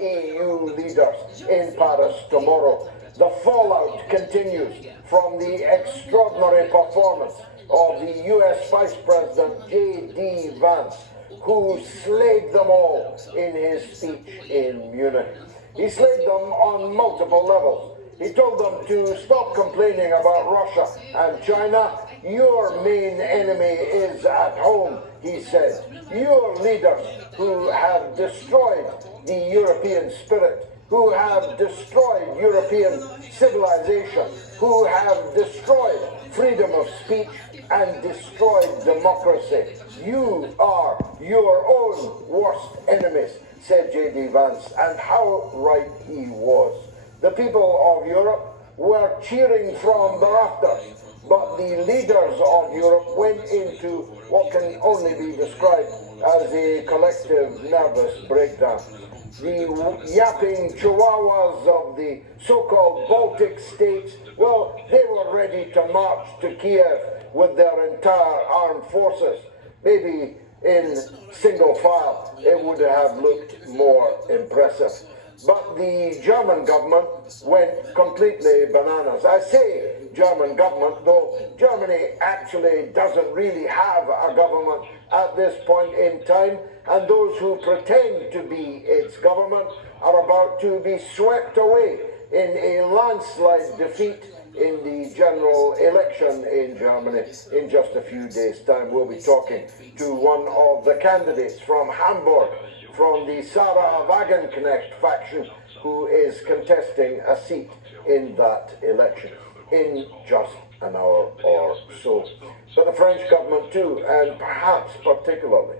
EU leaders in Paris tomorrow. The fallout continues from the extraordinary performance of the US Vice President J.D. Vance, who slayed them all in his speech in Munich. He slayed them on multiple levels. He told them to stop complaining about Russia and China. Your main enemy is at home, he said. Your leaders who have destroyed the European spirit, who have destroyed European civilization, who have destroyed freedom of speech and destroyed democracy. You are your own worst enemies, said J.D. Vance, and how right he was. The people of Europe were cheering from the rafters, but the leaders of Europe went into what can only be described as a collective nervous breakdown. The yapping chihuahuas of the so-called Baltic states, well, they were ready to march to Kiev with their entire armed forces. Maybe in single file, it would have looked more impressive. But the German government went completely bananas. I say German government, though Germany actually doesn't really have a government at this point in time, and those who pretend to be its government are about to be swept away in a landslide defeat in the general election in Germany in just a few days' time. We'll be talking to one of the candidates from Hamburg, from the Sarah Wagenknecht faction, who is contesting a seat in that election in just an hour or so. But the French government too, and perhaps particularly,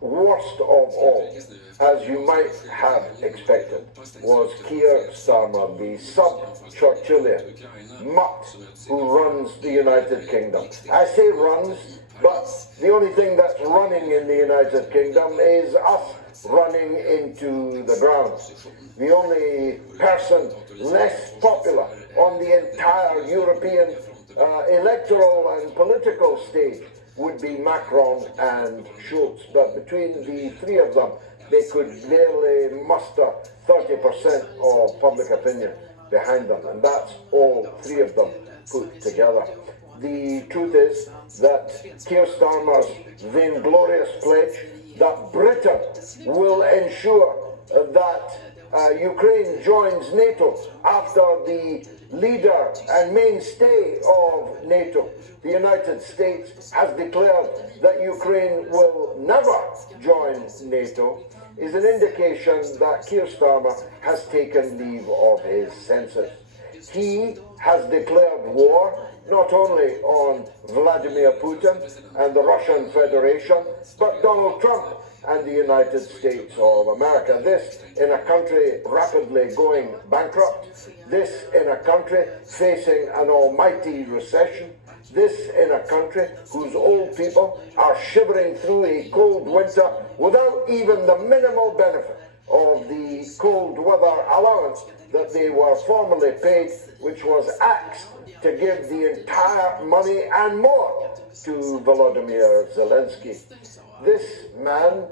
worst of all, as you might have expected, was Keir Starmer, the sub-Churchillian mutt who runs the United Kingdom. I say runs, but the only thing that's running in the United Kingdom is us running into the ground. The only person less popular on the entire European electoral and political stage would be Macron and Schulz, but between the three of them, they could barely muster 30% of public opinion behind them, and that's all three of them put together. The truth is that Keir Starmer's vainglorious pledge that Britain will ensure that Ukraine joins NATO after the leader and mainstay of NATO, the United States, has declared that Ukraine will never join NATO, is an indication that Keir Starmer has taken leave of his senses. He has declared war not only on Vladimir Putin and the Russian Federation, but Donald Trump and the United States of America. This in a country rapidly going bankrupt. This in a country facing an almighty recession. This in a country whose old people are shivering through a cold winter without even the minimal benefit of the cold weather allowance that they were formerly paid, which was axed to give the entire money and more to Volodymyr Zelensky. This man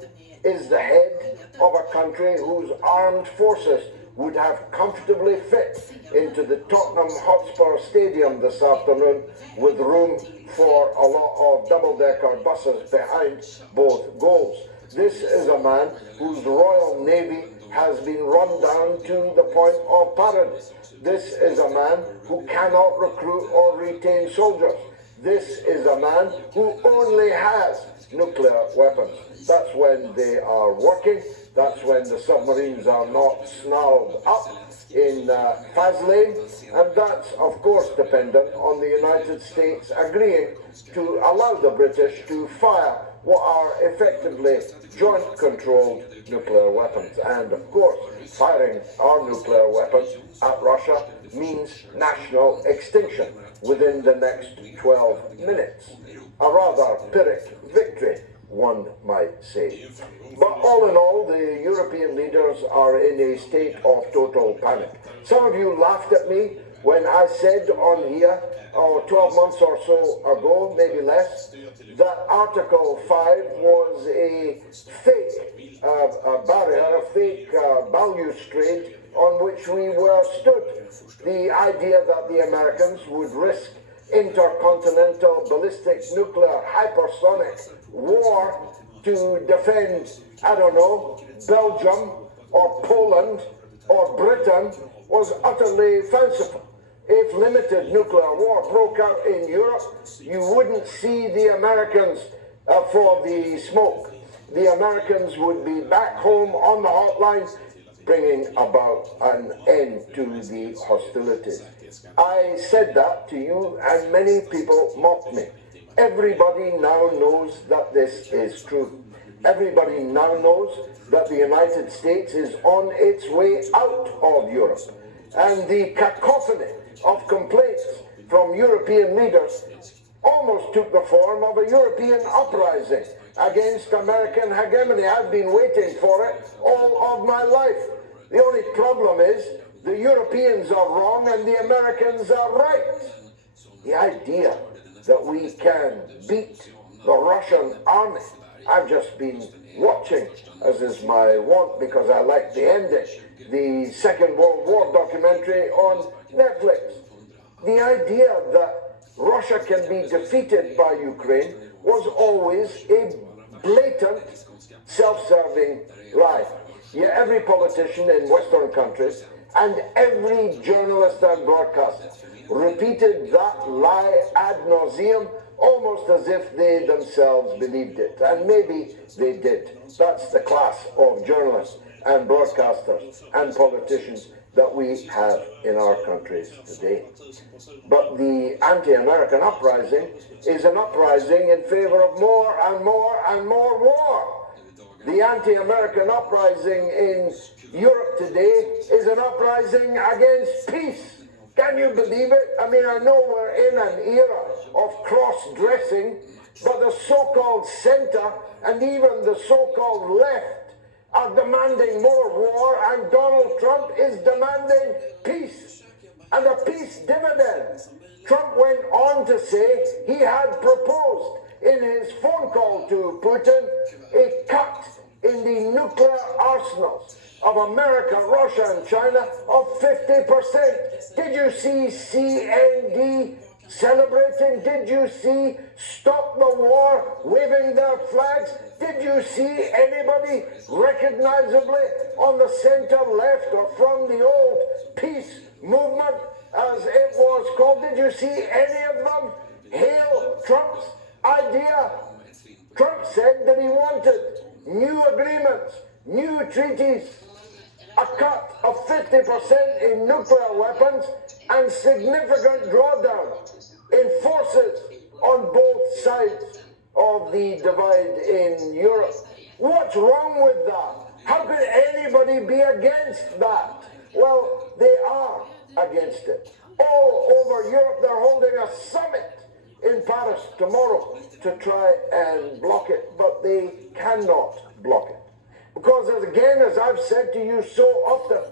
is the head of a country whose armed forces would have comfortably fit into the Tottenham Hotspur Stadium this afternoon, with room for a lot of double-decker buses behind both goals. This is a man whose Royal Navy has been run down to the point of parody. This is a man who cannot recruit or retain soldiers. This is a man who only has nuclear weapons. That's when they are working. That's when the submarines are not snarled up in Faslane. And that's, of course, dependent on the United States agreeing to allow the British to fire what are effectively joint-controlled nuclear weapons. And, of course, firing our nuclear weapons at Russia means national extinction within the next 12 minutes. A rather Pyrrhic victory, one might say. But all in all, the European leaders are in a state of total panic. Some of you laughed at me when I said on here, 12 months or so ago, maybe less, that Article 5 was a fake barrier, a fake balustrade on which we were stood. The idea that the Americans would risk intercontinental ballistic nuclear hypersonic war to defend, I don't know, Belgium or Poland or Britain was utterly fanciful. If limited nuclear war broke out in Europe, you wouldn't see the Americans for the smoke. The Americans would be back home on the hotline, bringing about an end to the hostilities. I said that to you, and many people mocked me. Everybody now knows that this is true. Everybody now knows that the United States is on its way out of Europe. And the cacophony of complaints from European leaders almost took the form of a European uprising against American hegemony. I've been waiting for it all of my life. The only problem is the Europeans are wrong and the Americans are right. The idea that we can beat the Russian army. I've just been watching, as is my wont because I like the ending, the Second World War documentary on Netflix. The idea that Russia can be defeated by Ukraine was always a blatant, self-serving lie. Yet every politician in Western countries and every journalist and broadcaster repeated that lie ad nauseum, almost as if they themselves believed it. And maybe they did. That's the class of journalists and broadcasters and politicians that we have in our countries today. But the anti-American uprising is an uprising in favor of more and more and more war. The anti-American uprising in Europe today is an uprising against peace. Can you believe it? I mean, I know we're in an era of cross-dressing, but the so-called centre and even the so-called left are demanding more war, and Donald Trump is demanding peace and a peace dividend. Trump went on to say he had proposed in his phone call to Putin a cut in the nuclear arsenals of America, Russia and China of 50%. Did you see CND celebrating? Did you see Stop the War waving their flags? Did you see anybody recognizably on the center left or from the old peace movement, as it was called? Did you see any of them hail Trump's idea? Trump said that he wanted new agreements, new treaties, a cut of 50% in nuclear weapons, and significant drawdown in forces on both sides of the divide in Europe. What's wrong with that? How could anybody be against that? Well, they are against it. All over Europe, they're holding a summit in Paris tomorrow to try and block it, but they cannot block it. Because, again, as I've said to you so often,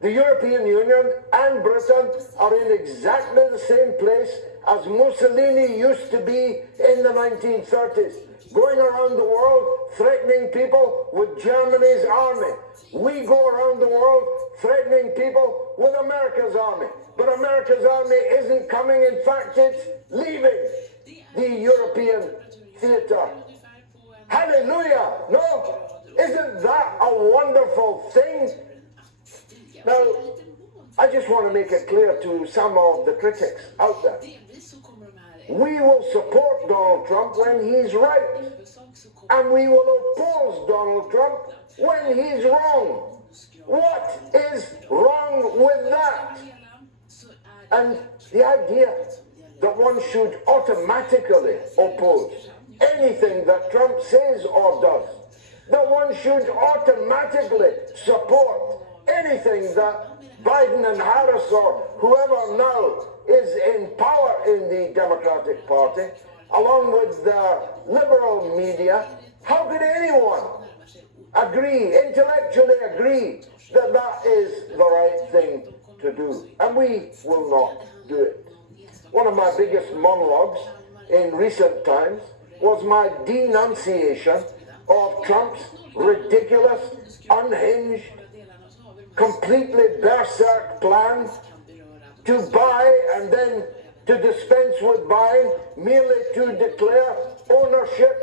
the European Union and Britain are in exactly the same place as Mussolini used to be in the 1930s, going around the world threatening people with Germany's army. We go around the world threatening people with America's army. But America's army isn't coming. In fact, it's leaving the European theatre. Hallelujah! No? Isn't that a wonderful thing? Now, I just want to make it clear to some of the critics out there. We will support Donald Trump when he's right, and we will oppose Donald Trump when he's wrong. What is wrong with that? And the idea that one should automatically oppose anything that Trump says or does, that one should automatically support anything that Biden and Harris or whoever now is in power in the Democratic Party, along with the liberal media, how could anyone agree, intellectually agree, that that is the right thing to do, and we will not do it. One of my biggest monologues in recent times was my denunciation of Trump's ridiculous, unhinged, completely berserk plan to buy and then to dispense with buying, merely to declare ownership